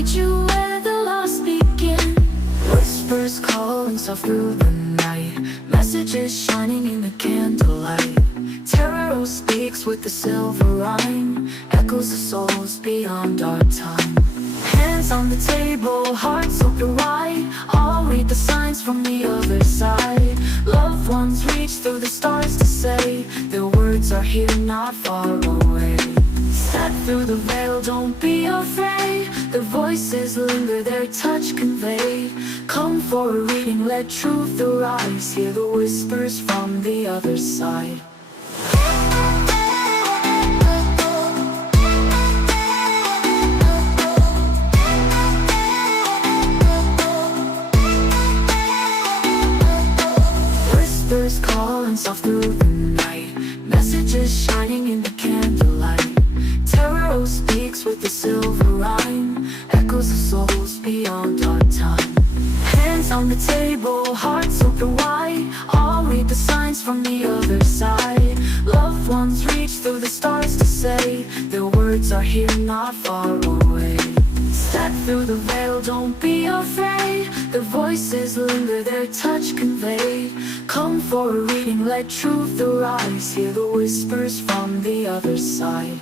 guide you where the lost begin. Whispers calling soft through the night, messages shining in the candlelight. Tarot speaks with the silver rhyme, echoes of souls beyond our time. Hands on the table, hearts open wide, I'll read the signs from the other side. Loved ones reach through the stars to say their words are here, not far away. Step through the veil, don't be afraid. Their voices linger, their touch convey. Come for a reading, let truth arise. Hear the whispers from the other side. Whispers calling soft through the night, messages shining in the candlelight. Tarot speaks with the silver rhyme, echoes of souls beyond our time. Hands on the table, hearts open wide, I'll read the signs from the other side. Loved ones reach through the stars to say their words are here, not far away. Step through the veil, don't be afraid. Their voices linger, their touch convey. Come for a reading, let truth arise. Hear the whispers from the other side.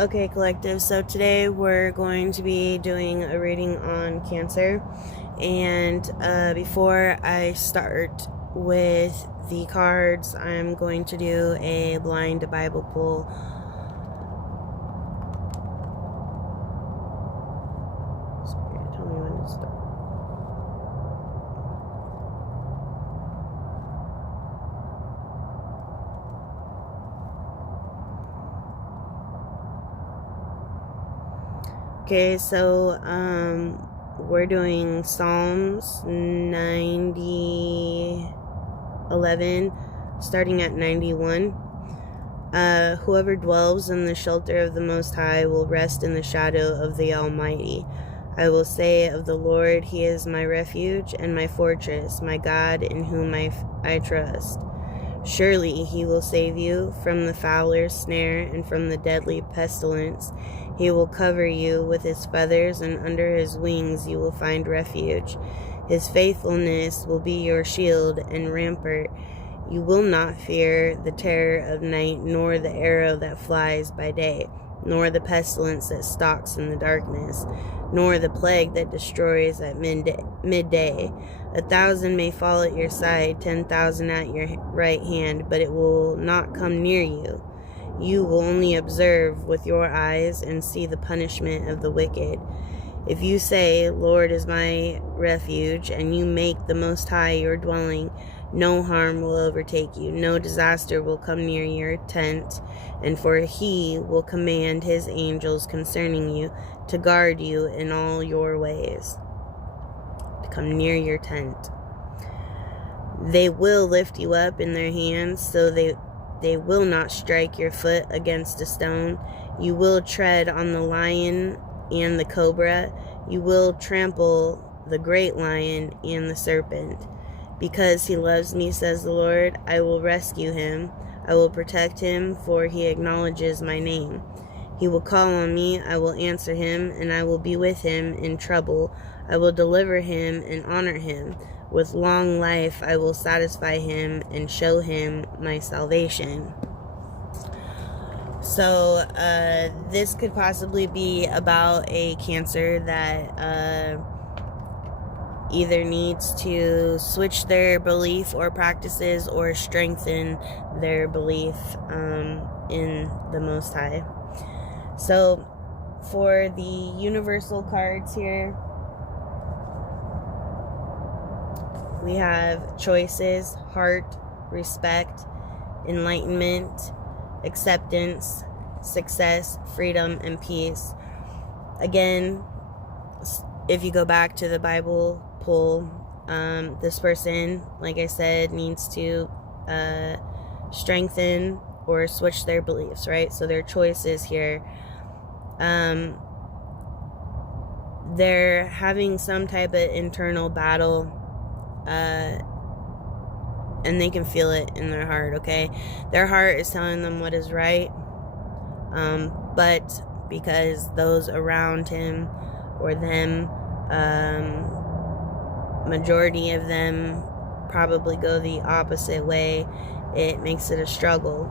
Okay, collective, so today we're going to be doing a reading on Cancer, and before I start with the cards, I'm going to do a blind Bible pull. Spirit, tell me when to start. Okay, so we're doing Psalms 11, starting at 91. Whoever dwells in the shelter of the Most High will rest in the shadow of the Almighty. I will say of the Lord, He is my refuge and my fortress, my God in whom I trust. Surely He will save you from the fowler's snare and from the deadly pestilence. He will cover you with His feathers, and under His wings you will find refuge. His faithfulness will be your shield and rampart. You will not fear the terror of night, nor the arrow that flies by day, nor the pestilence that stalks in the darkness, nor the plague that destroys at midday. 1,000 may fall at your side, 10,000 at your right hand, but it will not come near you. You will only observe with your eyes and see the punishment of the wicked. If you say, Lord is my refuge, and you make the Most High your dwelling, no harm will overtake you, no disaster will come near your tent, and for He will command His angels concerning you to guard you in all your ways, to come near your tent. They will lift you up in their hands, so they will not strike your foot against a stone. You will tread on the lion and the cobra. You will trample the great lion and the serpent. Because He loves me, says the Lord, I will rescue him. I will protect him, for he acknowledges my name. He will call on me, I will answer him, and I will be with him in trouble. I will deliver him and honor him. With long life I will satisfy him and show him my salvation. So this could possibly be about a Cancer that either needs to switch their belief or practices, or strengthen their belief in the Most High. So for the universal cards here, we have choices, heart, respect, enlightenment, acceptance, success, freedom, and peace. Again, if you go back to the Bible poll, this person, like I said, needs to strengthen or switch their beliefs, right? So their choices here. They're having some type of internal battle, and they can feel it in their heart, okay? Their heart is telling them what is right, but because those around him or them, majority of them probably go the opposite way, it makes it a struggle.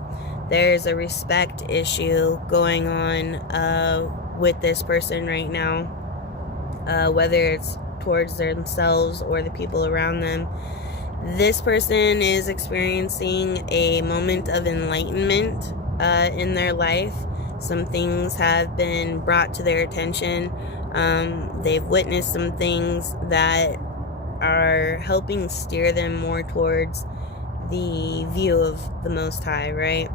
There's a respect issue going on with this person right now, whether it's towards themselves or the people around them. This person is experiencing a moment of enlightenment in their life. Some things have been brought to their attention. They've witnessed some things that are helping steer them more towards the view of the Most High, right?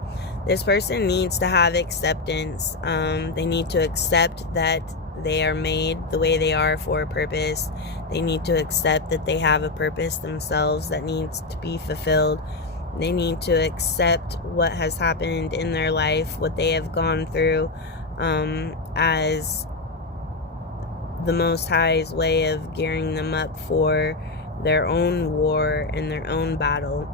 This person needs to have acceptance. They need to accept that they are made the way they are for a purpose. They need to accept that they have a purpose themselves that needs to be fulfilled. They need to accept what has happened in their life, what they have gone through, as the Most High's way of gearing them up for their own war and their own battle.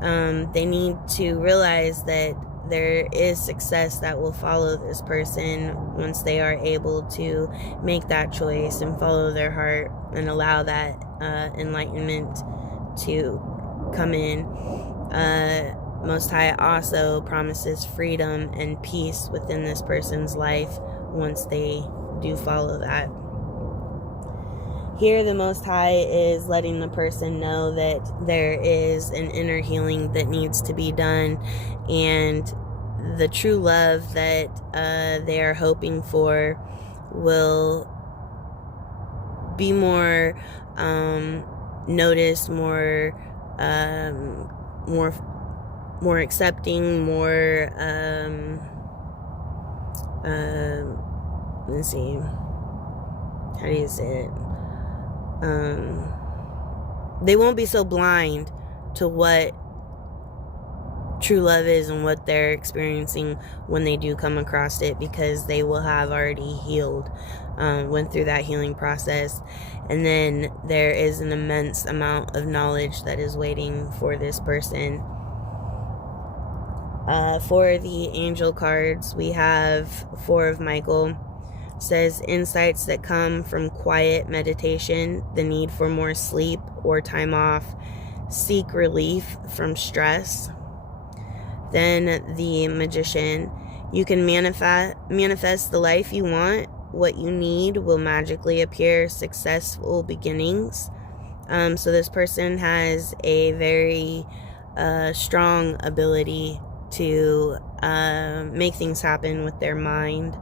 They need to realize that there is success that will follow this person once they are able to make that choice and follow their heart and allow that enlightenment to come in. Most High also promises freedom and peace within this person's life once they do follow that. Here, the Most High is letting the person know that there is an inner healing that needs to be done, and the true love that they are hoping for will be more noticed, more accepting, more let's see, how do you say it? They won't be so blind to what true love is and what they're experiencing when they do come across it, because they will have already healed, went through that healing process, and then there is an immense amount of knowledge that is waiting for this person. For the angel cards, we have 4 of Michael. Says insights that come from quiet meditation, the need for more sleep or time off, seek relief from stress. Then the Magician, you can manifest the life you want. What you need will magically appear, successful beginnings. So this person has a very strong ability to make things happen with their mind.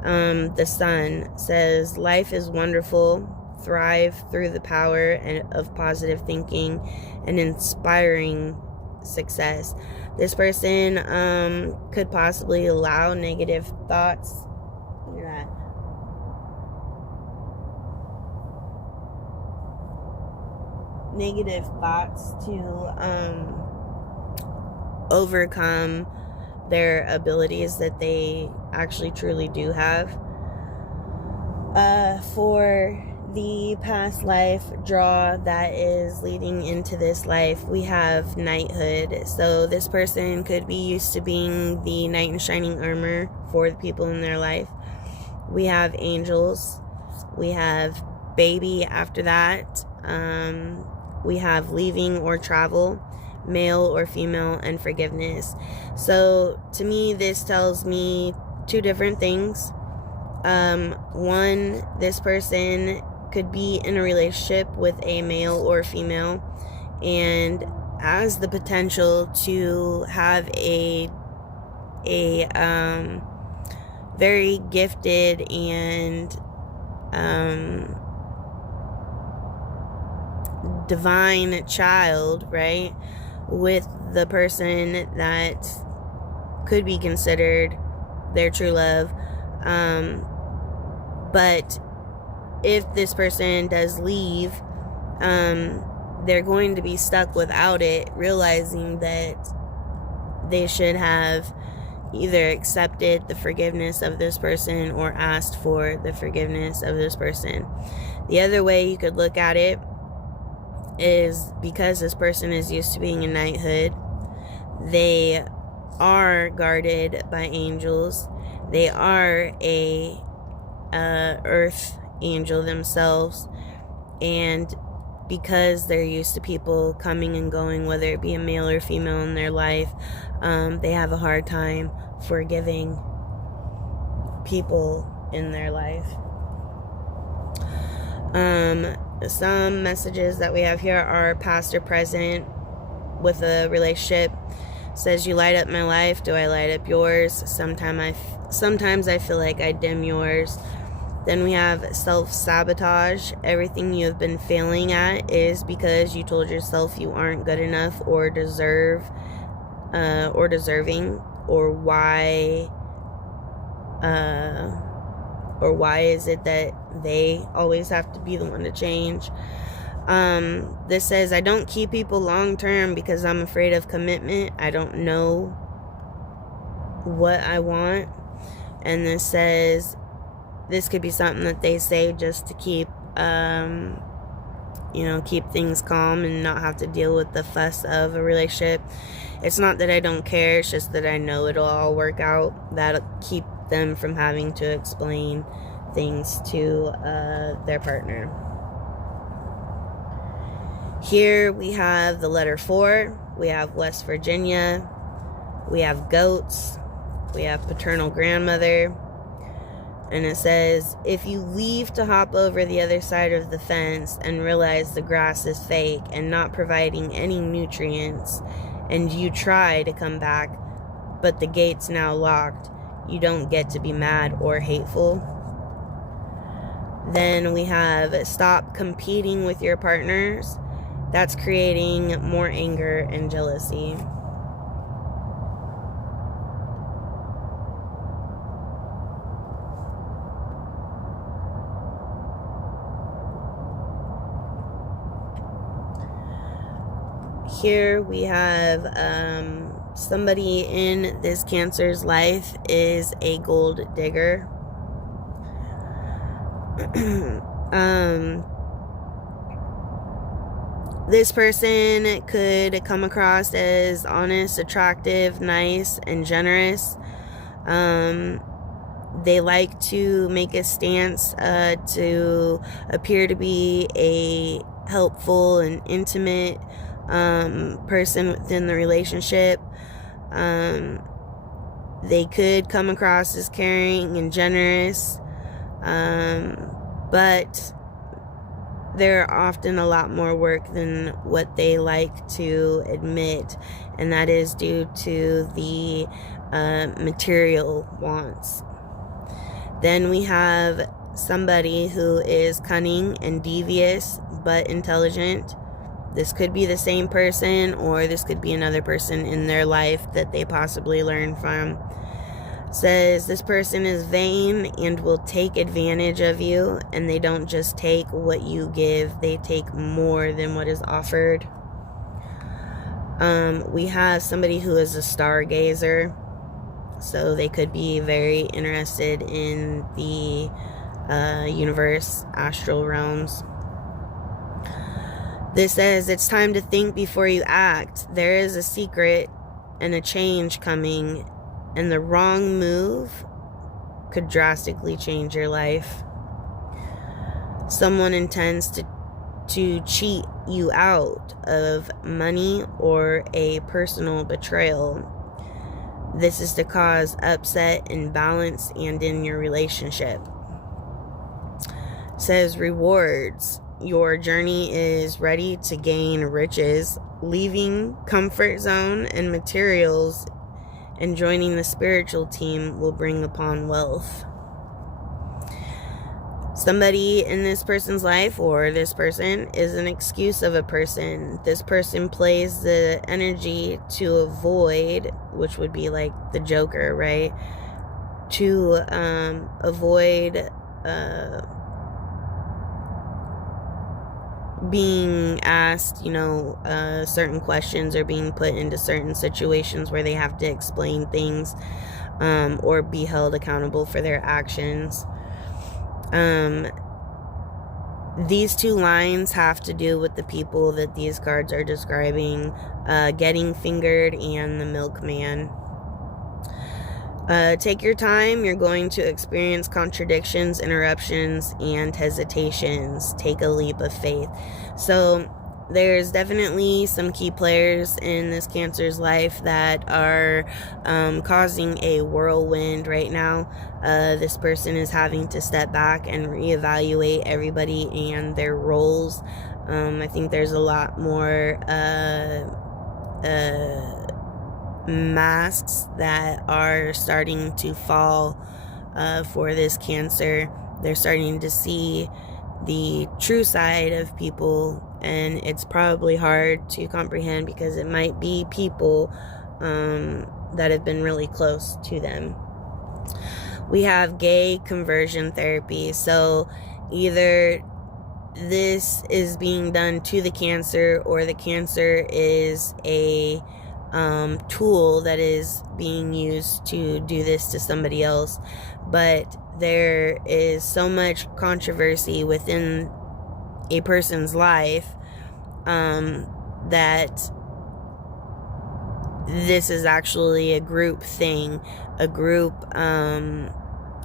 The Sun says life is wonderful, thrive through the power of positive thinking and inspiring success. This person could possibly allow negative thoughts. Look at that. Negative thoughts to overcome their abilities that they actually truly do have. For the past life draw that is leading into this life, we have knighthood. So this person could be used to being the knight in shining armor for the people in their life. We have angels. We have baby after that. We have leaving or travel, male or female, and forgiveness. So to me, this tells me 2 different things. One, this person could be in a relationship with a male or female and has the potential to have a very gifted and divine child, right, with the person that could be considered their true love. But if this person does leave, they're going to be stuck without it, realizing that they should have either accepted the forgiveness of this person or asked for the forgiveness of this person. The other way you could look at it is, because this person is used to being a knighthood, they are guarded by angels. They are a earth angel themselves, and because they're used to people coming and going, whether it be a male or female in their life, they have a hard time forgiving people in their life. Some messages that we have here are past or present with a relationship. Says, you light up my life, do I light up yours? Sometimes I feel like I dim yours. Then we have self-sabotage. Everything you have been failing at is because you told yourself you aren't good enough or deserving, or why is it that they always have to be the one to change? This says, I don't keep people long term because I'm afraid of commitment. I don't know what I want. And this says, this could be something that they say just to keep keep things calm and not have to deal with the fuss of a relationship. It's not that I don't care, it's just that I know it'll all work out. That'll keep them from having to explain things to their partner. Here we have the letter 4. We have West Virginia. We have goats. We have paternal grandmother. And it says, if you leave to hop over the other side of the fence and realize the grass is fake and not providing any nutrients, and you try to come back, but the gate's now locked, you don't get to be mad or hateful. Then we have stop competing with your partners. That's creating more anger and jealousy. Here we have somebody in this Cancer's life is a gold digger. This person could come across as honest, attractive, nice, and generous. They like to make a stance to appear to be a helpful and intimate person within the relationship. They could come across as caring and generous, but they're often a lot more work than what they like to admit, and that is due to the material wants. Then we have somebody who is cunning and devious but intelligent. This could be the same person, or this could be another person in their life that they possibly learn from. Says this person is vain and will take advantage of you, and they don't just take what you give, they take more than what is offered. We have somebody who is a stargazer, so they could be very interested in the universe, astral realms. This says it's time to think before you act. There is a secret and a change coming, and the wrong move could drastically change your life. Someone intends to cheat you out of money or a personal betrayal. This is to cause upset, imbalance, and in your relationship. It says rewards. Your journey is ready to gain riches, leaving comfort zone and materials, and joining the spiritual team will bring upon wealth. Somebody in this person's life, or this person, is an excuse of a person. This person plays the energy to avoid, which would be like the Joker, right? To avoid being asked, certain questions, or being put into certain situations where they have to explain things, or be held accountable for their actions. These two lines have to do with the people that these cards are describing, getting fingered and the milkman. Take your time. You're going to experience contradictions, interruptions, and hesitations. Take a leap of faith. So there's definitely some key players in this Cancer's life that are causing a whirlwind right now. This person is having to step back and reevaluate everybody and their roles. I think there's a lot more masks that are starting to fall for this Cancer. They're starting to see the true side of people, and it's probably hard to comprehend because it might be people that have been really close to them. We have gay conversion therapy. So either this is being done to the Cancer, or the Cancer is a tool that is being used to do this to somebody else. But there is so much controversy within a person's life that this is actually a group thing, a group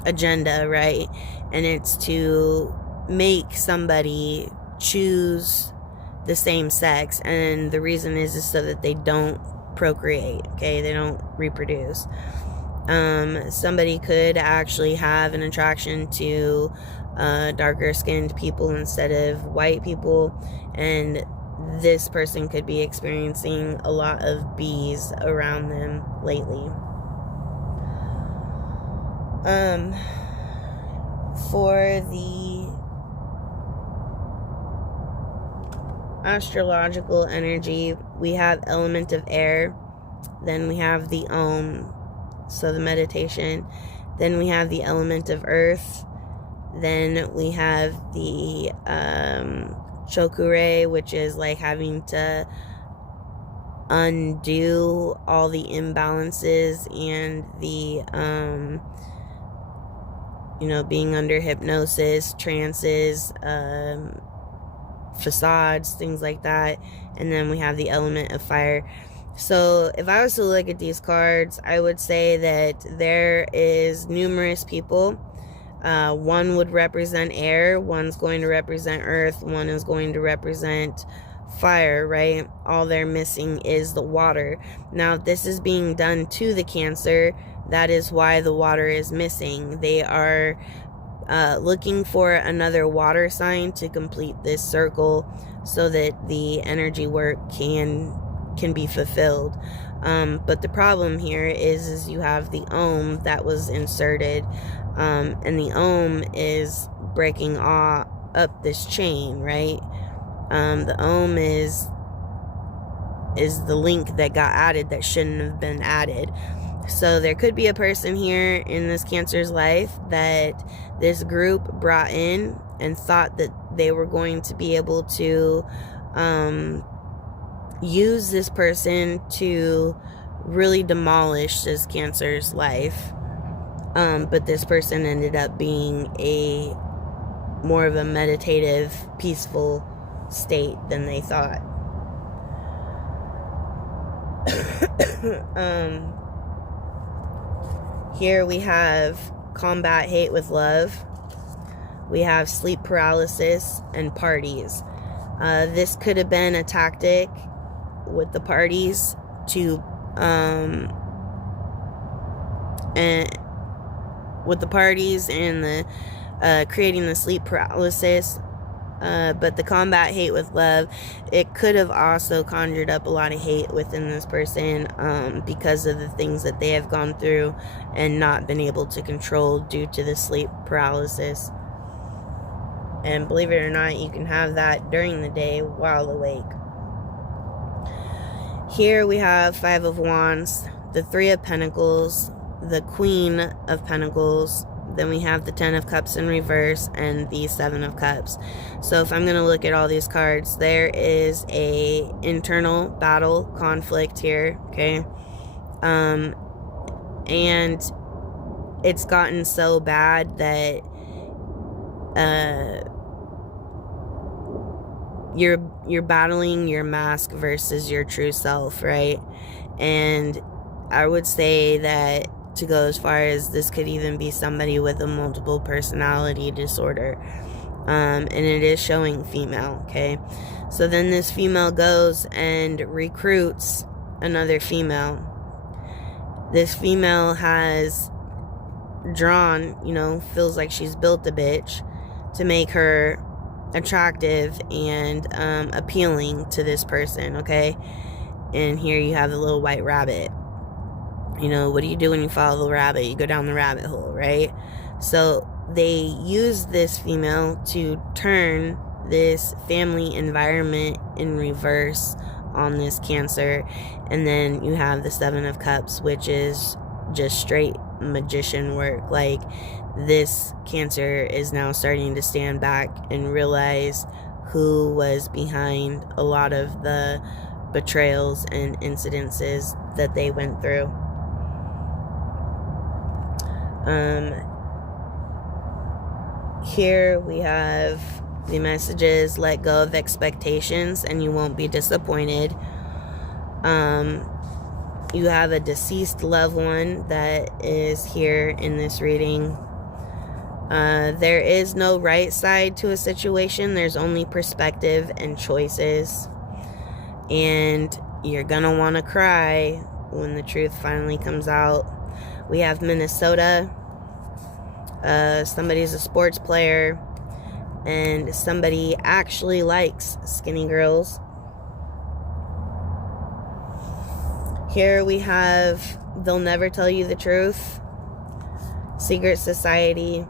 agenda, right? And it's to make somebody choose the same sex, and the reason is so that they don't procreate, okay? They don't reproduce. Somebody could actually have an attraction to darker skinned people instead of white people, and this person could be experiencing a lot of bees around them lately. For the astrological energy, we have element of air, then we have the so the meditation, then we have the element of earth, then we have the chokure, which is like having to undo all the imbalances and the being under hypnosis, trances, facades, things like that. And then we have the element of fire. So if I was to look at these cards, I would say that there is numerous people. One would represent air, one's going to represent earth, one is going to represent fire, right? All they're missing is the water. Now, if this is being done to the Cancer, that is why the water is missing. They are looking for another water sign to complete this circle so that the energy work can be fulfilled. But the problem here is you have the Om that was inserted, and the Om is breaking up this chain, right? The Om is the link that got added that shouldn't have been added. So there could be a person here in this Cancer's life that this group brought in and thought that they were going to be able to use this person to really demolish this Cancer's life. But this person ended up being more of a meditative, peaceful state than they thought. Here we have combat hate with love. We have sleep paralysis and parties. This could have been a tactic with the parties to and with the parties and the creating the sleep paralysis. But the combat hate with love, it could have also conjured up a lot of hate within this person because of the things that they have gone through and not been able to control due to the sleep paralysis. And believe it or not, you can have that during the day while awake. Here we have Five of Wands, the Three of Pentacles, the Queen of Pentacles, then we have the Ten of Cups in reverse, and the Seven of Cups. So if I'm going to look at all these cards, there is a internal battle, conflict here, okay? And it's gotten so bad that you're battling your mask versus your true self, right? And I would say that, to go as far as, this could even be somebody with a multiple personality disorder, and it is showing female, okay? So then this female goes and recruits another female. This female has drawn, feels like she's built a bitch to make her attractive and appealing to this person, okay? And here you have the little white rabbit. What do you do when you follow the rabbit? You go down the rabbit hole, right? So they use this female to turn this family environment in reverse on this Cancer. And then you have the Seven of Cups, which is just straight magician work. Like, this Cancer is now starting to stand back and realize who was behind a lot of the betrayals and incidences that they went through. Here we have the messages: let go of expectations and you won't be disappointed. You have a deceased loved one that is here in this reading. There is no right side to a situation. There's only perspective and choices. And you're gonna want to cry when the truth finally comes out. We have Minnesota. Somebody's a sports player, and somebody actually likes skinny girls. Here we have they'll never tell you the truth, secret society,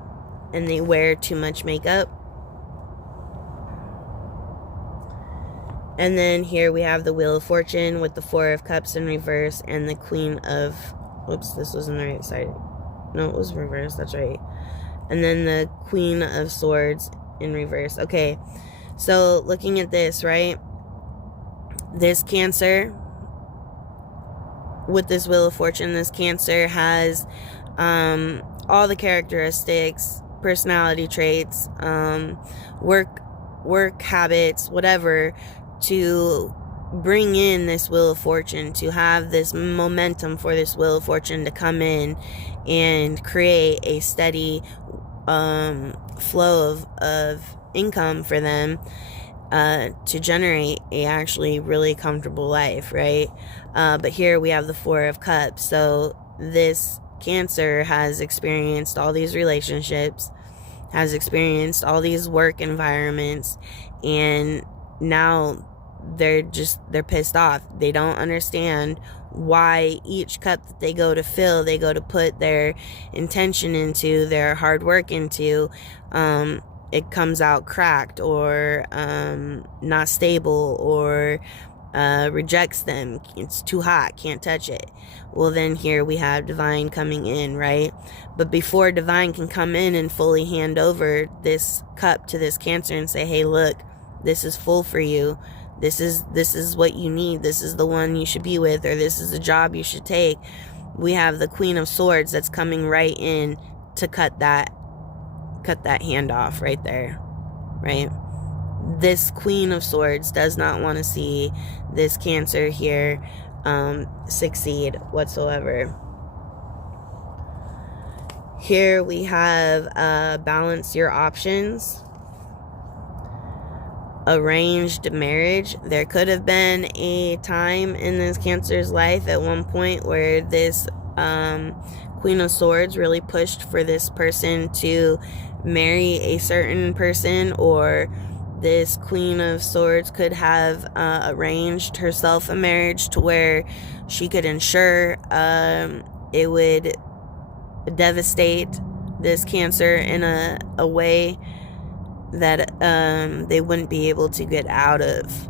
and they wear too much makeup. And then here we have the Wheel of Fortune with the Four of Cups in reverse and the Queen of... Oops, this wasn't the right side. No, it was reverse. That's right. And then the Queen of Swords in reverse. Okay, so looking at this, right? This Cancer, with this Wheel of Fortune, this Cancer has all the characteristics, personality traits, work habits, whatever, to bring in this Wheel of Fortune, to have this momentum for this Wheel of Fortune to come in and create a steady flow of income for them, to generate a actually really comfortable life, right? But here we have the Four of Cups. So this Cancer has experienced all these relationships, has experienced all these work environments, and now they're pissed off. They don't understand why each cup that they go to fill, they go to put their intention into, their hard work into, it comes out cracked or not stable, or rejects them. It's too hot, can't touch it. Well, then here we have Divine coming in, right? But before Divine can come in and fully hand over this cup to this Cancer and say, hey, look, this is full for you, this is what you need, this is the one you should be with, or this is the job you should take, we have the Queen of Swords that's coming right in to cut that hand off right there, right? This Queen of Swords does not want to see this Cancer here succeed whatsoever. Here we have balance your options. Arranged marriage. There could have been a time in this Cancer's life at one point where this Queen of Swords really pushed for this person to marry a certain person, or this Queen of Swords could have arranged herself a marriage to where she could ensure it would devastate this Cancer in a way that they wouldn't be able to get out of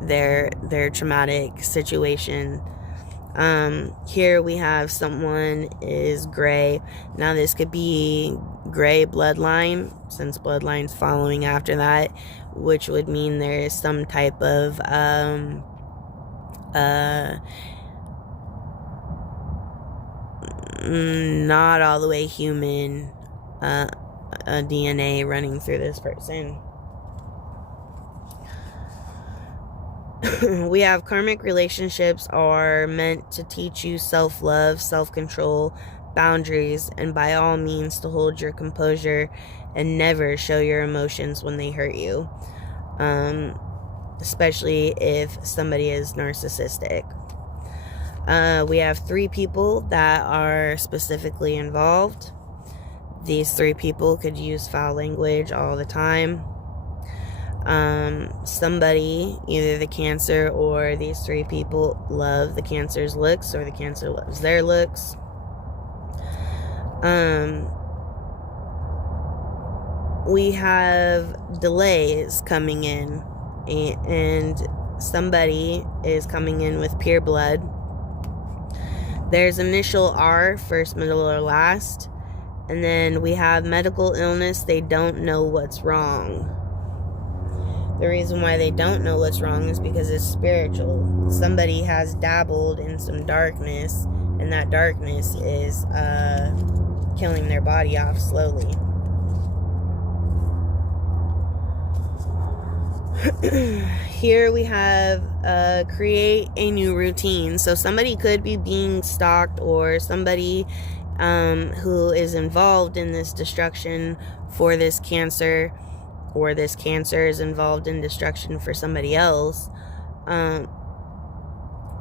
their traumatic situation. Here we have someone is gray. Now this could be gray bloodline, since bloodline's following after that, which would mean there is some type of not all the way human DNA running through this person. We have karmic relationships are meant to teach you self-love, self-control, boundaries, and by all means to hold your composure and never show your emotions when they hurt you, especially if somebody is narcissistic. We have 3 people that are specifically involved. These 3 people could use foul language all the time. Somebody, either the Cancer or these 3 people, love the Cancer's looks, or the Cancer loves their looks. We have delays coming in, and somebody is coming in with pure blood. There's initial R, first, middle, or last. And then we have medical illness. They don't know what's wrong. The reason why they don't know what's wrong is because it's spiritual. Somebody has dabbled in some darkness, and that darkness is killing their body off slowly. Here we have create a new routine. So somebody could be being stalked, or somebody who is involved in this destruction for this Cancer, or this Cancer is involved in destruction for somebody else.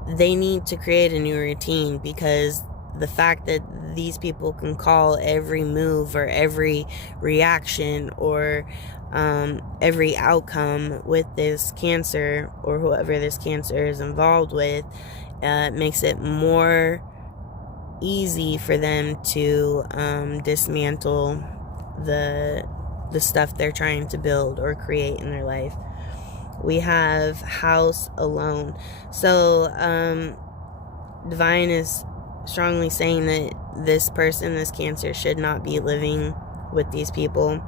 They need to create a new routine, because the fact that these people can call every move or every reaction or every outcome with this Cancer, or whoever this Cancer is involved with, makes it more easy for them to dismantle the stuff they're trying to build or create in their life. We have house alone. So Divine is strongly saying that this person, this Cancer, should not be living with these people.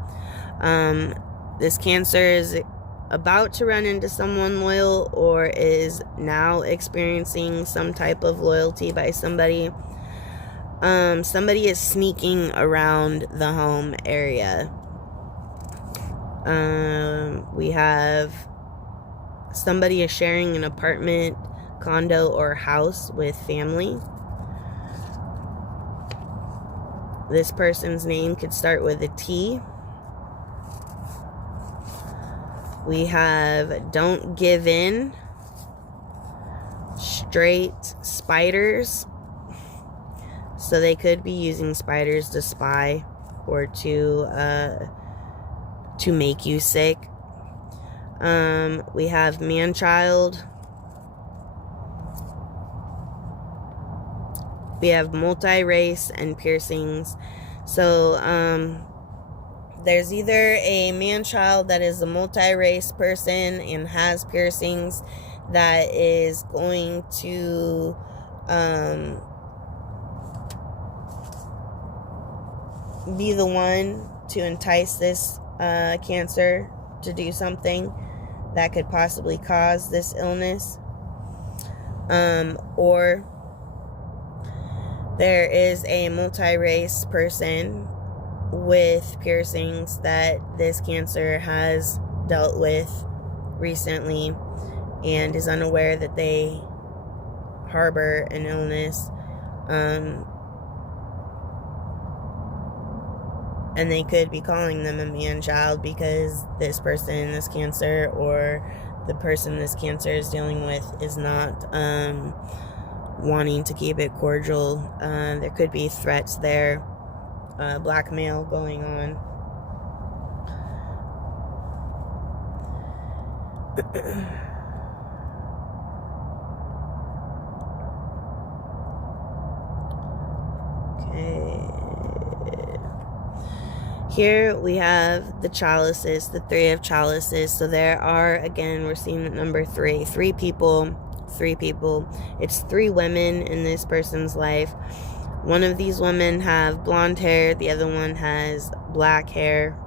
This Cancer is about to run into someone loyal, or is now experiencing some type of loyalty by somebody. Somebody is sneaking around the home area. We have somebody is sharing an apartment, condo, or house with family. This person's name could start with a T. We have don't give in, straight spiders. So they could be using spiders to spy, or to make you sick. We have man-child. We have multi-race and piercings. So there's either a man-child that is a multi-race person and has piercings, that is going to be the one to entice this Cancer to do something that could possibly cause this illness. Or there is a multi-race person with piercings that this Cancer has dealt with recently and is unaware that they harbor an illness. And they could be calling them a man-child, because this person, this Cancer, or the person this Cancer is dealing with, is not wanting to keep it cordial. There could be threats there, blackmail going on. Okay. Here we have the chalices, the 3 of chalices. So there are, again, we're seeing the number 3. 3 people. It's 3 women in this person's life. One of these women have blonde hair. The other one has black hair.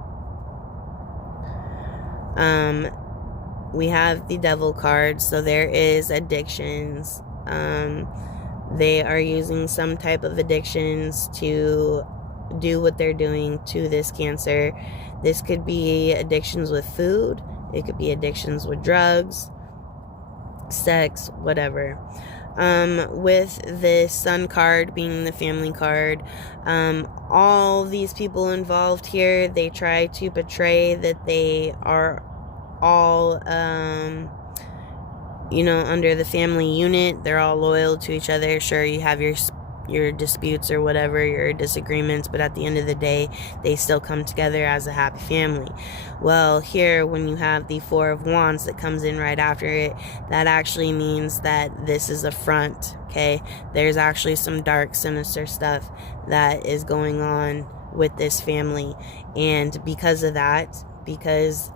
We have the devil card. So there is addictions. They are using some type of addictions to do what they're doing to this Cancer. This could be addictions with food. It could be addictions with drugs, sex, whatever. With the Sun card being the family card, all these people involved here, they try to portray that they are all under the family unit. They're all loyal to each other. Sure, you have your disputes or whatever, your disagreements, but at the end of the day, they still come together as a happy family. Well, here, when you have the 4 of Wands that comes in right after it, that actually means that this is a front, okay? There's actually some dark, sinister stuff that is going on with this family, and because of that, because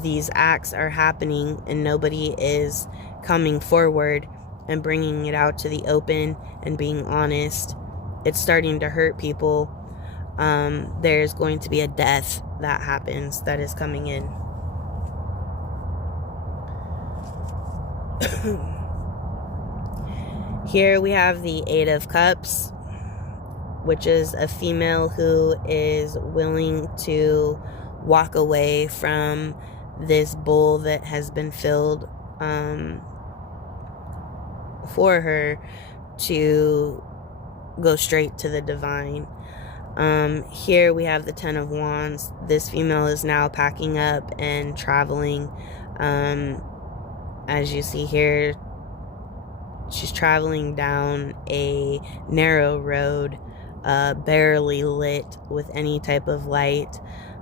these acts are happening and nobody is coming forward and bringing it out to the open and being honest, it's starting to hurt people. There's going to be a death that happens that is coming in. Here we have the 8 of Cups, which is a female who is willing to walk away from this bowl that has been filled for her to go straight to the divine. Here we have the 10 of Wands. This female is now packing up and traveling. As you see here, she's traveling down a narrow road, barely lit with any type of light.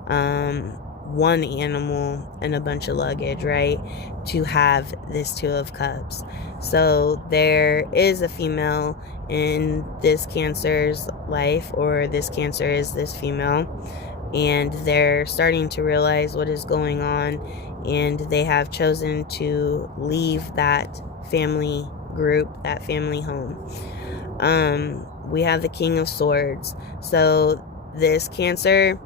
One animal and a bunch of luggage, right, to have this 2 of Cups. So there is a female in this Cancer's life, or this Cancer is this female, and they're starting to realize what is going on, and they have chosen to leave that family group, that family home. We have the King of Swords. So this Cancer,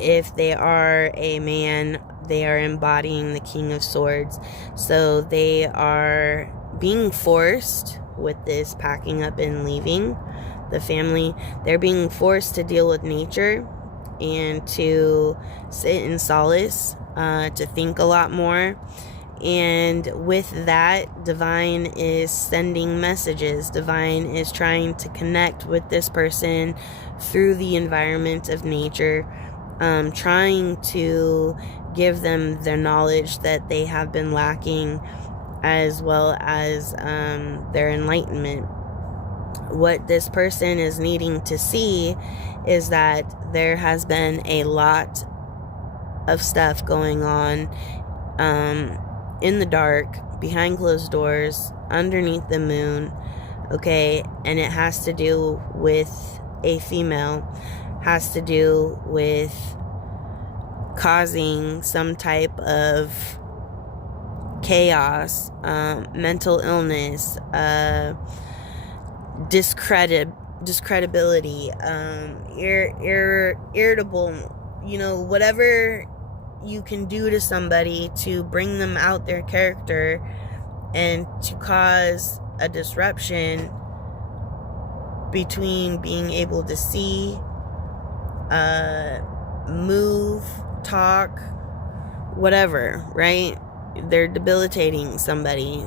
if they are a man, they are embodying the King of Swords. So they are being forced with this packing up and leaving the family. They're being forced to deal with nature and to sit in solace, to think a lot more. And with that, Divine is sending messages. Divine is trying to connect with this person through the environment of nature, trying to give them the knowledge that they have been lacking, as well as their enlightenment. What this person is needing to see is that there has been a lot of stuff going on in the dark, behind closed doors, underneath the moon, okay? And it has to do with a female, has to do with causing some type of chaos, mental illness, discredibility, irritable, whatever you can do to somebody to bring them out their character and to cause a disruption between being able to see, move, talk, whatever, right? They're debilitating somebody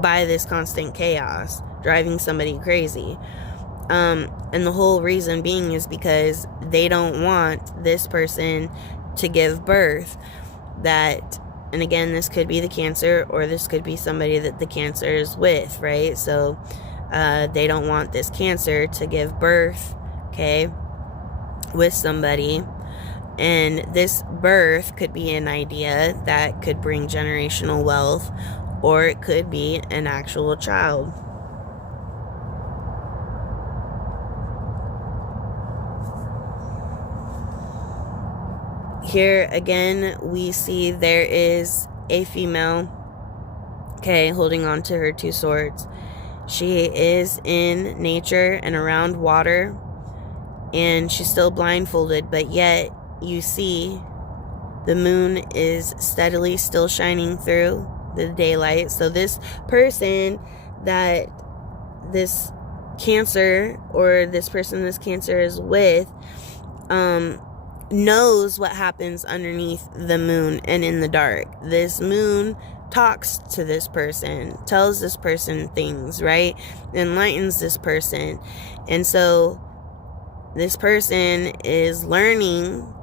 by this constant chaos, driving somebody crazy. And the whole reason being is because they don't want this person to give birth. And again, this could be the Cancer, or this could be somebody that the Cancer is with, right? So they don't want this Cancer to give birth, okay, with somebody. And this birth could be an idea that could bring generational wealth, or it could be an actual child. Here again, we see there is a female, okay, holding on to her 2 swords. She is in nature and around water, and she's still blindfolded, but yet you see the moon is steadily still shining through the daylight. So this person that this Cancer, or this person this Cancer is with, knows what happens underneath the moon and in the dark. This moon talks to this person, tells this person things, right? Enlightens this person. And so this person is learning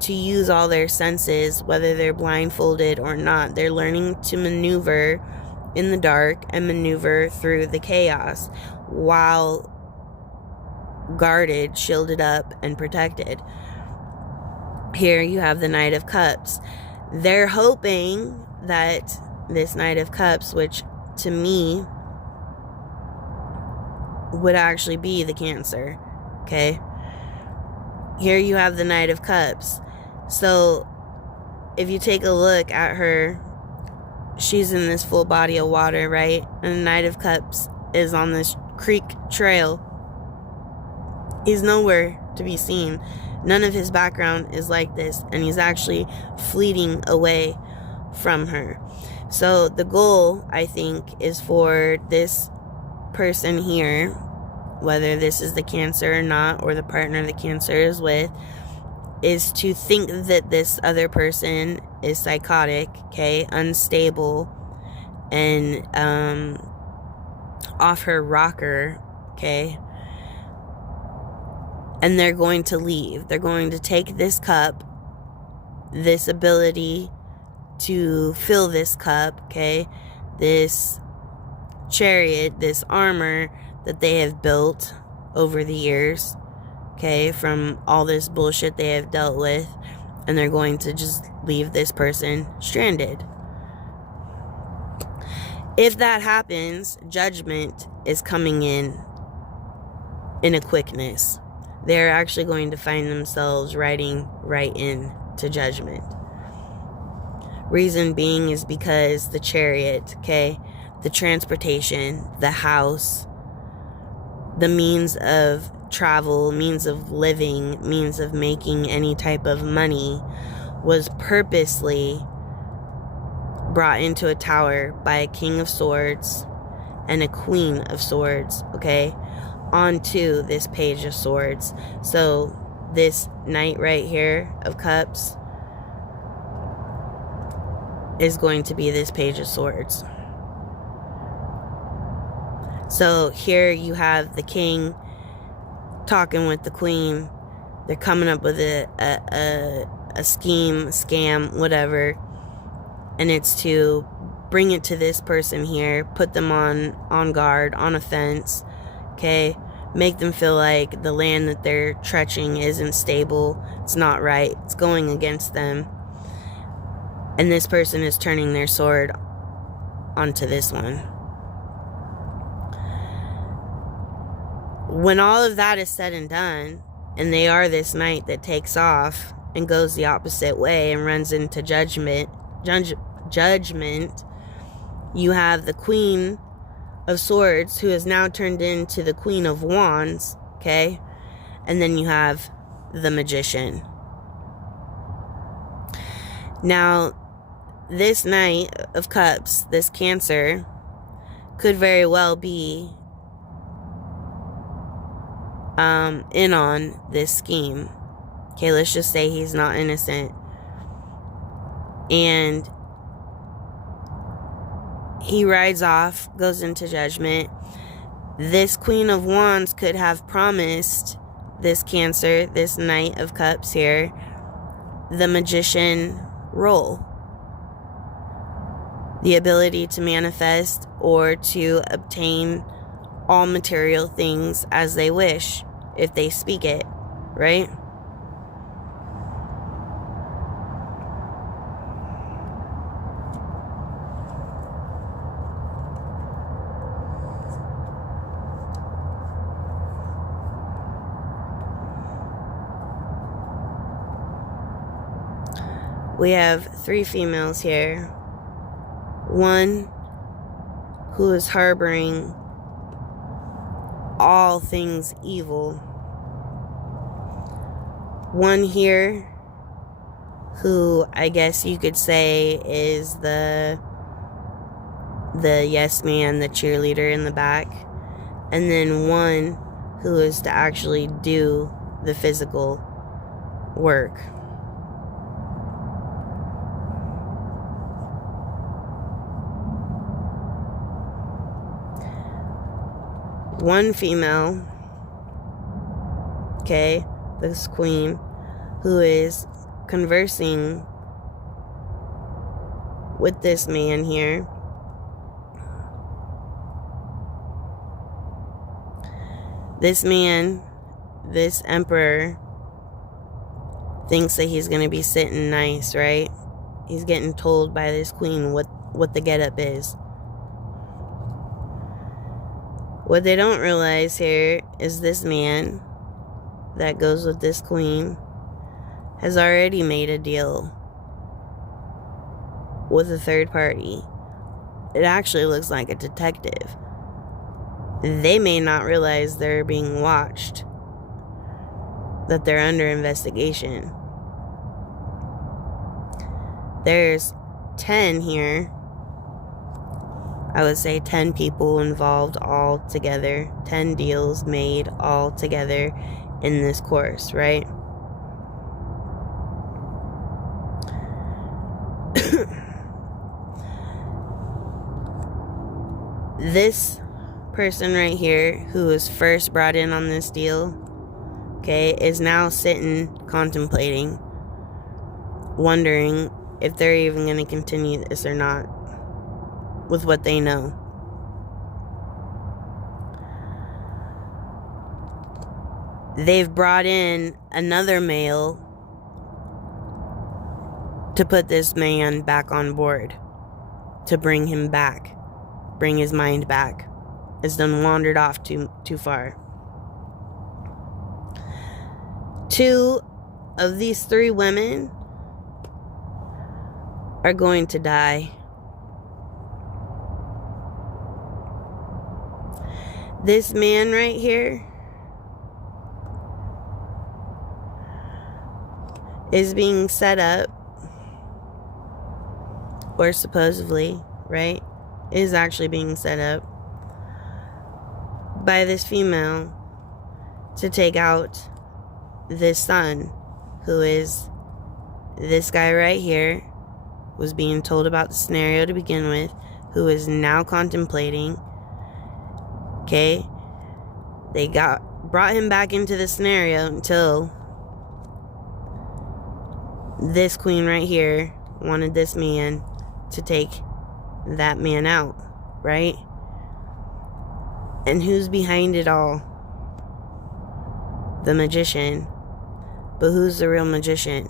to use all their senses, whether they're blindfolded or not. They're learning to maneuver in the dark and maneuver through the chaos while guarded, shielded up, and protected. Here you have the Knight of Cups. They're hoping that this Knight of Cups, which to me would actually be the Cancer, okay? Here you have the Knight of Cups. So if you take a look at her, she's in this full body of water, right? And the Knight of Cups is on this creek trail. He's nowhere to be seen. None of his background is like this, and he's actually fleeting away from her. So the goal, I think, is for this person here, whether this is the Cancer or not, or the partner the Cancer is with, is to think that this other person is psychotic, okay, unstable, and off her rocker, okay, and they're going to leave. They're going to take this cup, this ability to fill this cup, okay, this chariot, this armor that they have built over the years, okay, from all this bullshit they have dealt with, and they're going to just leave this person stranded. If that happens, judgment is coming in a quickness. They're actually going to find themselves riding right into judgment. Reason being is because the chariot, okay, the transportation, the house, the means of travel, means of living, means of making any type of money was purposely brought into a tower by a King of Swords and a Queen of Swords, okay, onto this Page of Swords. So this Knight right here of Cups is going to be this Page of Swords. So here you have the King talking with the Queen. They're coming up with a scheme, scam, whatever, and it's to bring it to this person here, put them on guard, on offense, okay, make them feel like the land that they're treaching isn't stable, it's not right, it's going against them, and this person is turning their sword onto this one. When all of that is said and done, and they are this knight that takes off and goes the opposite way and runs into judgment, you have the Queen of Swords, who has now turned into the Queen of Wands, okay? And then you have the Magician. Now, this Knight of Cups, this Cancer, could very well be in on this scheme. Okay, let's just say he's not innocent. And he rides off, goes into judgment. This Queen of Wands could have promised this Cancer, this Knight of Cups here, the Magician role. The ability to manifest or to obtain all material things as they wish, if they speak it, right? We have 3 females here. One who is harboring all things evil. One here who I guess you could say is the yes man, the cheerleader in the back. And then one who is to actually do the physical work. One female, okay, this queen, who is conversing with this man here. This man, this emperor, thinks that he's gonna be sitting nice, right? He's getting told by this queen what the getup is. What they don't realize here is this man that goes with this queen has already made a deal with a third party. It actually looks like a detective. They may not realize they're being watched, that they're under investigation. There's 10 here. I would say 10 people involved all together. 10 deals made all together in this course, right? This person right here who was first brought in on this deal, okay, is now sitting contemplating, wondering if they're even going to continue this or not with what they know. They've brought in another male to put this man back on board, to bring him back, bring his mind back. It's done wandered off too far. 2 of these 3 women are going to die. This man right here is being set up, or supposedly, right, is actually being set up by this female to take out this son, who is this guy right here, was being told about the scenario to begin with, who is now contemplating. Okay, they brought him back into the scenario until this queen right here wanted this man to take that man out, right? And who's behind it all? The magician. But who's the real magician?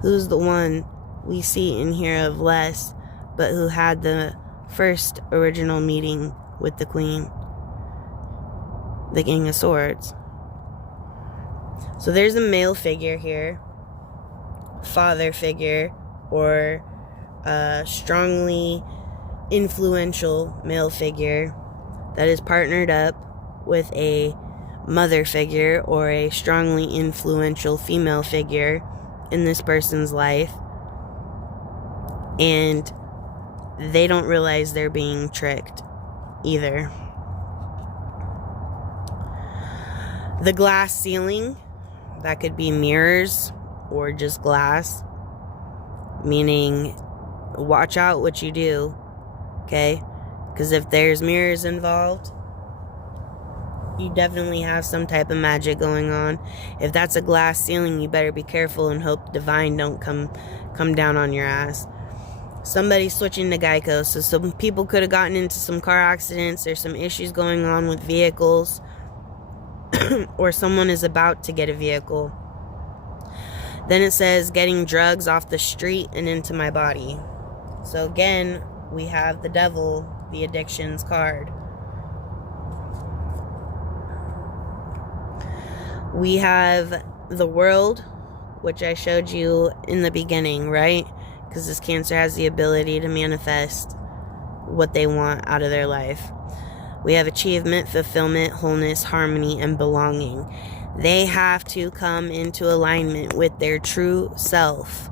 Who's the one we see and hear of less, but who had the first original meeting with the queen? The King of Swords. So there's a male figure here, father figure, or a strongly influential male figure that is partnered up with a mother figure or a strongly influential female figure in this person's life, and they don't realize they're being tricked either. The glass ceiling, that could be mirrors or just glass, meaning watch out what you do, okay? Because if there's mirrors involved, you definitely have some type of magic going on. If that's a glass ceiling, you better be careful and hope divine don't come down on your ass. Somebody's switching to Geico, so some people could have gotten into some car accidents. There's some issues going on with vehicles, or someone is about to get a vehicle. Then it says getting drugs off the street and into my body. So again, we have the devil, the addictions card. We have the world which I showed you in the beginning, right? Because this Cancer has the ability to manifest what they want out of their life. We have achievement, fulfillment, wholeness, harmony, and belonging. They have to come into alignment with their true self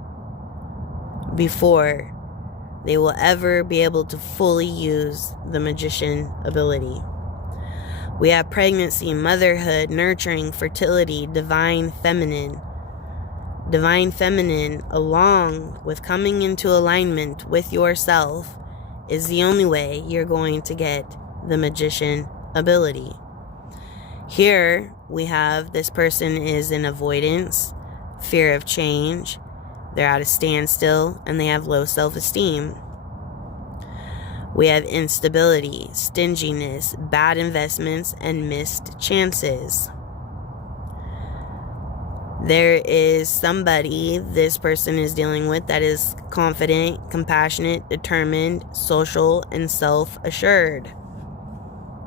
before they will ever be able to fully use the magician ability. We have pregnancy, motherhood, nurturing, fertility, divine feminine. Divine feminine, along with coming into alignment with yourself, is the only way you're going to get the magician ability. Here we have this person is in avoidance, fear of change, they're at a standstill, and they have low self-esteem. We have instability, stinginess, bad investments, and missed chances. There is somebody this person is dealing with that is confident, compassionate, determined, social, and self-assured.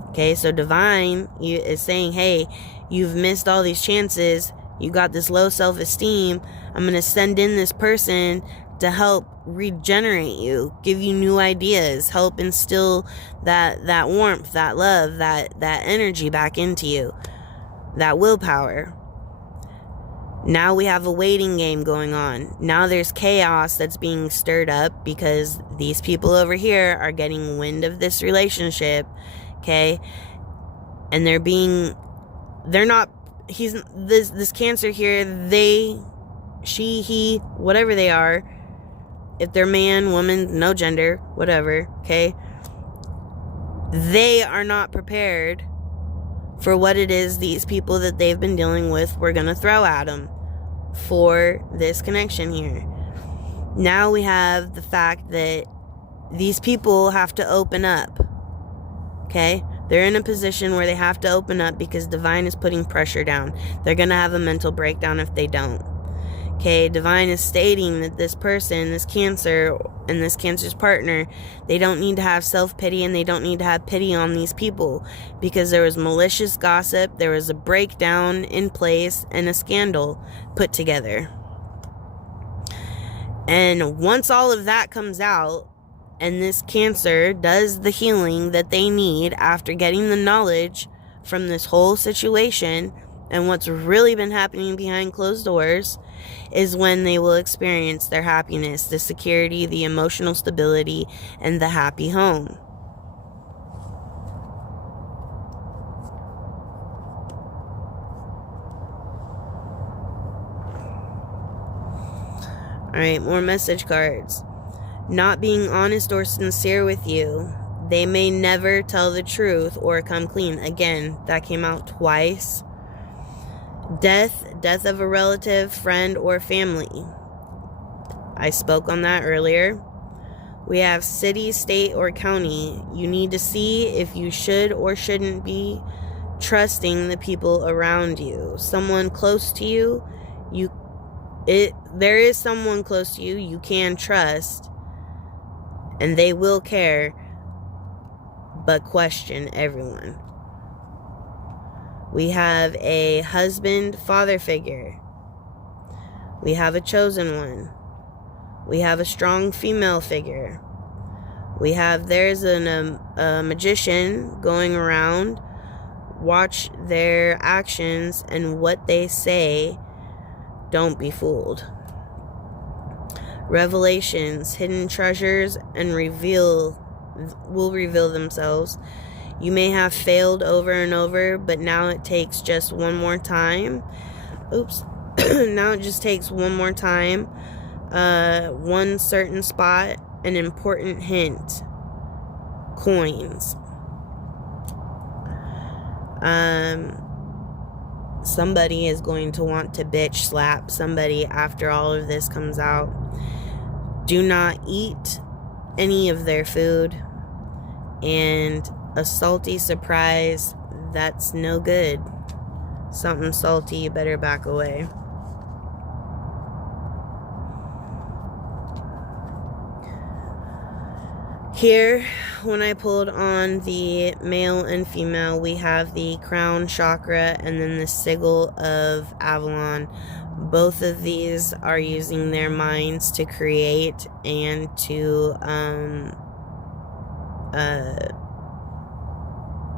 Okay, so Divine is saying, hey, you've missed all these chances. You got this low self-esteem. I'm going to send in this person to help regenerate you, give you new ideas, help instill that warmth, that love, that energy back into you, that willpower. Now we have a waiting game going on. Now there's chaos that's being stirred up because these people over here are getting wind of this relationship. Okay, and this Cancer here, she, he, whatever they are, if they're man, woman, no gender, whatever, okay, they are not prepared for what it is these people that they've been dealing with were going to throw at them for this connection here. Now we have the fact that these people have to open up. Okay, they're in a position where they have to open up because Divine is putting pressure down. They're going to have a mental breakdown if they don't. Okay, Divine is stating that this person, this Cancer, and this Cancer's partner, they don't need to have self-pity and they don't need to have pity on these people because there was malicious gossip, there was a breakdown in place, and a scandal put together. And once all of that comes out, and this Cancer does the healing that they need after getting the knowledge from this whole situation and what's really been happening behind closed doors, is when they will experience their happiness, the security, the emotional stability, and the happy home. Alright, more message cards. Not being honest or sincere with you. They may never tell the truth or come clean. Again, that came out twice. Death of a relative, friend, or family. I spoke on that earlier. We have city, state, or county. You need to see if you should or shouldn't be trusting the people around you. Someone close to you, there is someone close to you you can trust, and they will care, but question everyone. We have a husband, father figure. We have a chosen one. We have a strong female figure. We have, there's a magician going around. Watch their actions and what they say. Don't be fooled. Revelations, hidden treasures, and will reveal themselves. You may have failed over and over, but now it takes just one more time. Now it just takes one more time. One certain spot, an important hint. Coins. Somebody is going to want to bitch slap somebody after all of this comes out. Do not eat any of their food. And a salty surprise, that's no good. Something salty, you better back away. Here, when I pulled on the male and female, we have the crown chakra and then the sigil of Avalon. Both of these are using their minds to create and to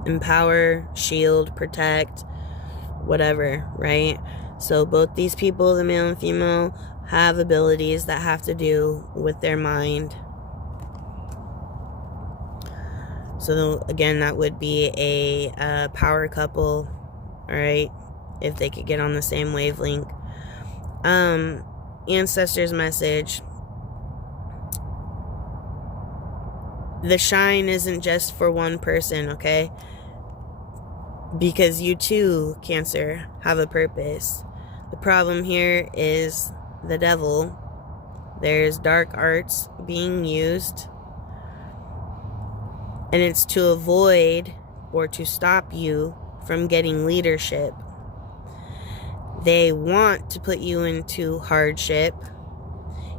empower, shield, protect, whatever, right? So both these people, the male and female, have abilities that have to do with their mind. So again, that would be a power couple, all right, if they could get on the same wavelength. Ancestors' message. The shine isn't just for one person, okay? Because you too, Cancer, have a purpose. The problem here is the devil. There's dark arts being used, and it's to avoid or to stop you from getting leadership. They want to put you into hardship.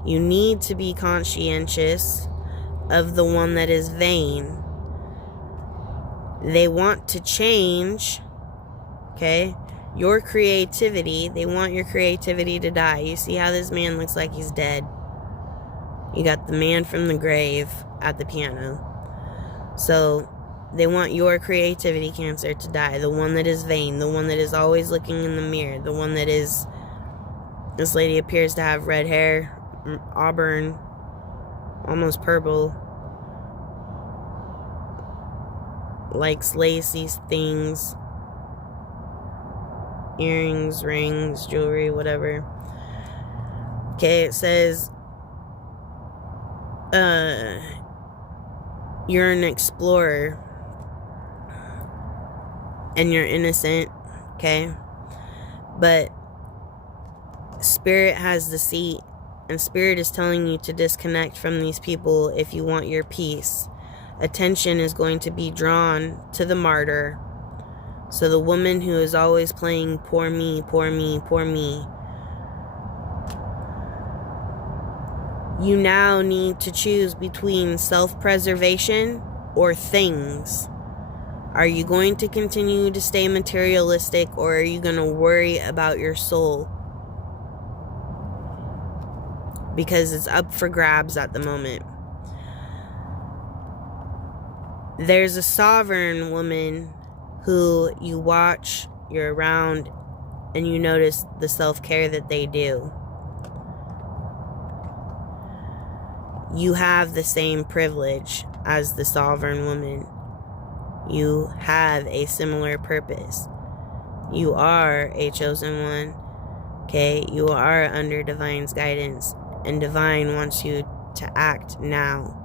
You need to be conscientious of the one that is vain. They want to change, okay, your creativity. They want your creativity to die. You see how this man looks like he's dead? You got the man from the grave at the piano. So they want your creativity, Cancer, to die. The one that is vain, the one that is always looking in the mirror, the one that is... This lady appears to have red hair, auburn, almost purple. Likes lacy things, earrings, rings, jewelry, whatever. Okay, it says, you're an explorer. And you're innocent, okay? But Spirit has the seat, and Spirit is telling you to disconnect from these people if you want your peace. Attention is going to be drawn to the martyr. So the woman who is always playing poor me, poor me, poor me. You now need to choose between self-preservation or things. Are you going to continue to stay materialistic, or are you going to worry about your soul? Because it's up for grabs at the moment. There's a sovereign woman who you watch, you're around, and you notice the self-care that they do. You have the same privilege as the sovereign woman. You have a similar purpose. You are a chosen one. Okay? You are under Divine's guidance. And Divine wants you to act now.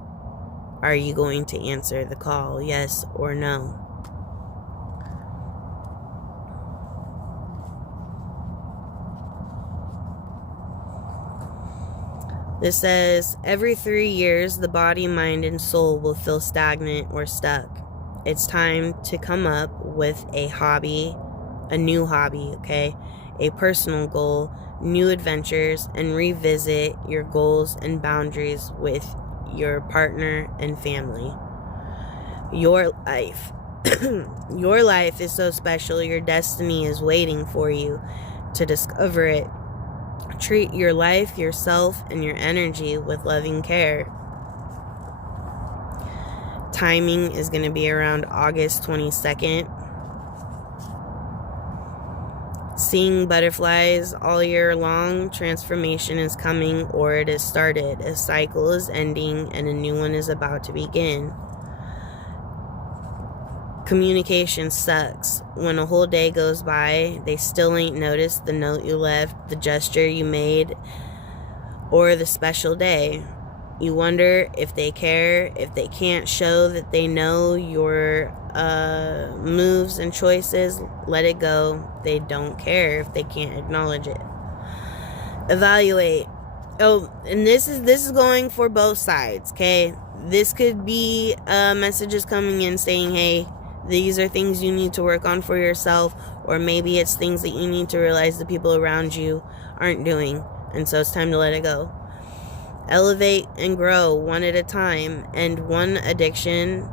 Are you going to answer the call? Yes or no? This says, every 3 years, the body, mind, and soul will feel stagnant or stuck. It's time to come up with a hobby, a new hobby, okay? A personal goal, new adventures, and revisit your goals and boundaries with your partner and family. Your life. Your life is so special. Your destiny is waiting for you to discover it. Treat your life, yourself, and your energy with loving care. Timing is going to be around August 22nd. Seeing butterflies all year long, transformation is coming or it has started. A cycle is ending and a new one is about to begin. Communication sucks. When a whole day goes by, they still ain't noticed the note you left, the gesture you made, or the special day. You wonder if they care, if they can't show that they know your moves and choices. Let it go. They don't care if they can't acknowledge it. Evaluate. Oh, and this is going for both sides, okay? This could be messages coming in saying, hey, these are things you need to work on for yourself, or maybe it's things that you need to realize the people around you aren't doing, and so it's time to let it go. Elevate and grow one at a time, end one addiction,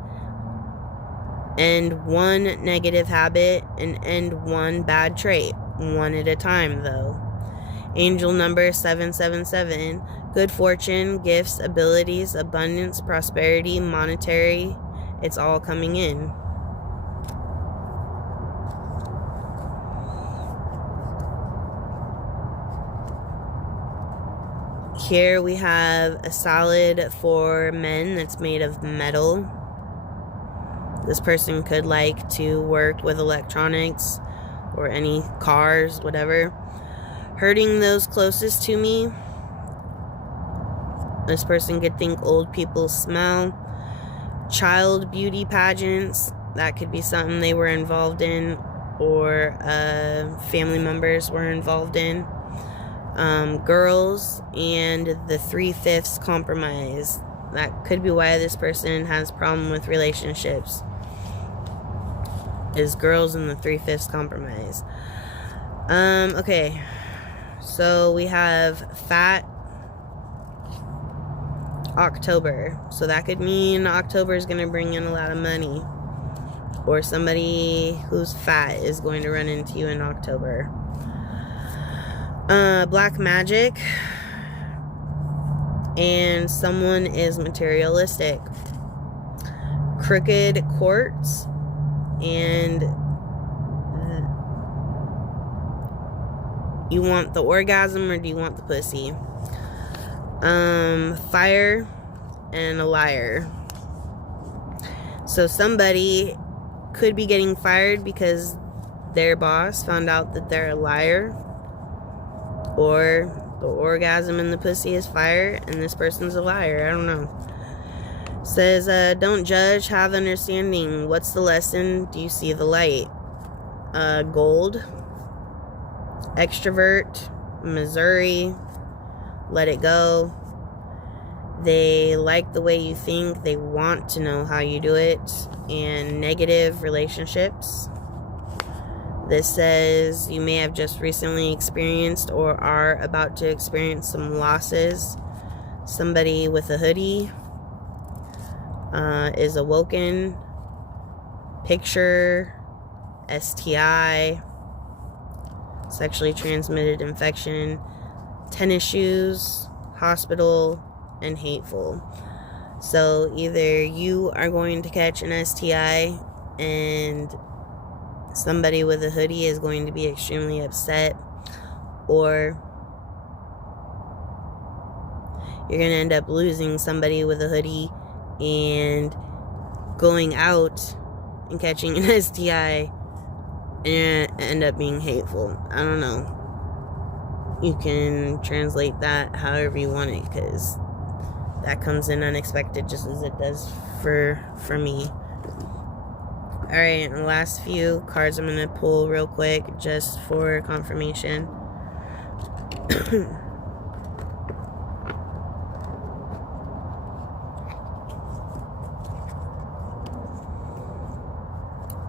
end one negative habit, and end one bad trait, one at a time though. Angel number 777. Good fortune, gifts, abilities, abundance, prosperity, monetary. It's all coming in. Here we have a solid for men that's made of metal. This person could like to work with electronics or any cars, whatever. Hurting those closest to me. This person could think old people smell. Child beauty pageants. That could be something they were involved in or family members were involved in. Girls and the 3/5 compromise. That could be why this person has problem with relationships. Is girls and the 3/5 compromise. Okay. So we have fat October. So that could mean October is going to bring in a lot of money. Or somebody who's fat is going to run into you in October. Black magic. And someone is materialistic. Crooked quartz. And you want the orgasm or do you want the pussy? Fire and a liar. So somebody could be getting fired because their boss found out that they're a liar, or the orgasm and the pussy is fire and this person's a liar. I don't know. Says, don't judge, have understanding. What's the lesson? Do you see the light? Gold. Extrovert. Missouri. Let it go. They like the way you think. They want to know how you do it. And negative relationships. This says you may have just recently experienced or are about to experience some losses. Somebody with a hoodie is awoken. Picture. STI. Sexually transmitted infection. Tennis shoes. Hospital. And hateful. So either you are going to catch an STI and somebody with a hoodie is going to be extremely upset, or you're going to end up losing somebody with a hoodie and going out and catching an STI and end up being hateful. I don't know. You can translate that however you want it, because that comes in unexpected just as it does for me. Alright, and the last few cards I'm going to pull real quick just for confirmation.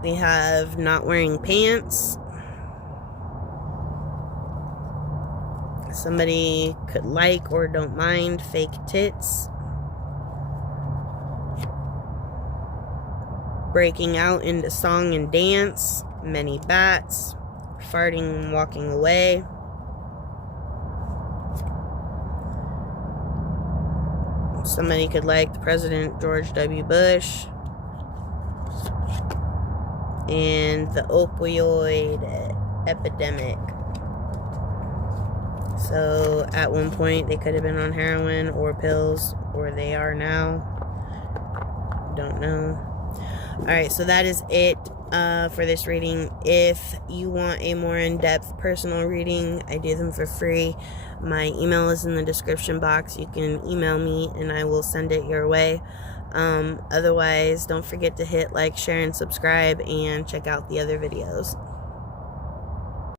We have not wearing pants. Somebody could like or don't mind fake tits. Breaking out into song and dance. Many bats. Farting and walking away. Somebody could like the President George W. Bush. And the opioid epidemic. So at one point they could have been on heroin or pills, or they are now. Don't know. Alright, so that is it for this reading. If you want a more in-depth personal reading, I do them for free. My email is in the description box. You can email me and I will send it your way. Otherwise, don't forget to hit like, share, and subscribe, and check out the other videos.